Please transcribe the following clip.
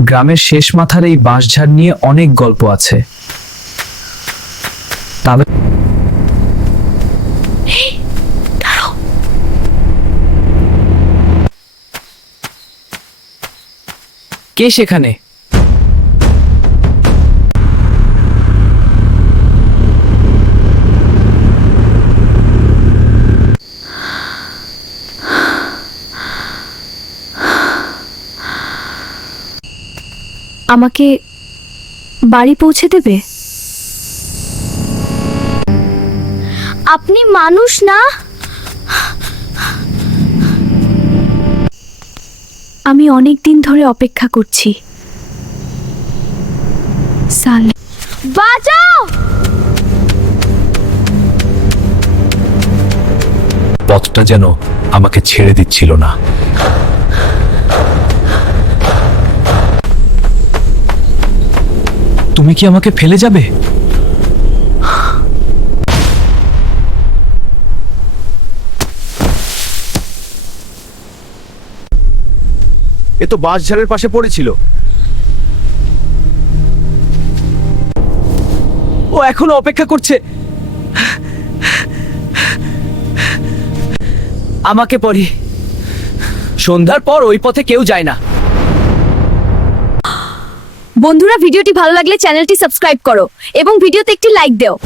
গ্রামের শেষ মাথার এই বাঁশঝাড় নিয়ে অনেক গল্প আছে। তবে কে সেখানে? আমাকে বাড়ি পৌঁছে দেবে? আপনি মানুষ না? আমি অনেক দিন ধরে অপেক্ষা করছি। বাঁচাও! পথটা যেন আমাকে ছেড়ে দিচ্ছিল না। তুমি কি আমাকে ফেলে যাবে? এ তো বাঁশঝাড়ের পাশে পড়েছিল। ও এখনো অপেক্ষা করছে আমাকে পরে। সন্ধ্যার পর ওই পথে কেউ যায় না। বন্ধুরা, ভিডিওটি ভালো লাগলে চ্যানেলটি সাবস্ক্রাইব করো এবং ভিডিওতে একটি লাইক দাও।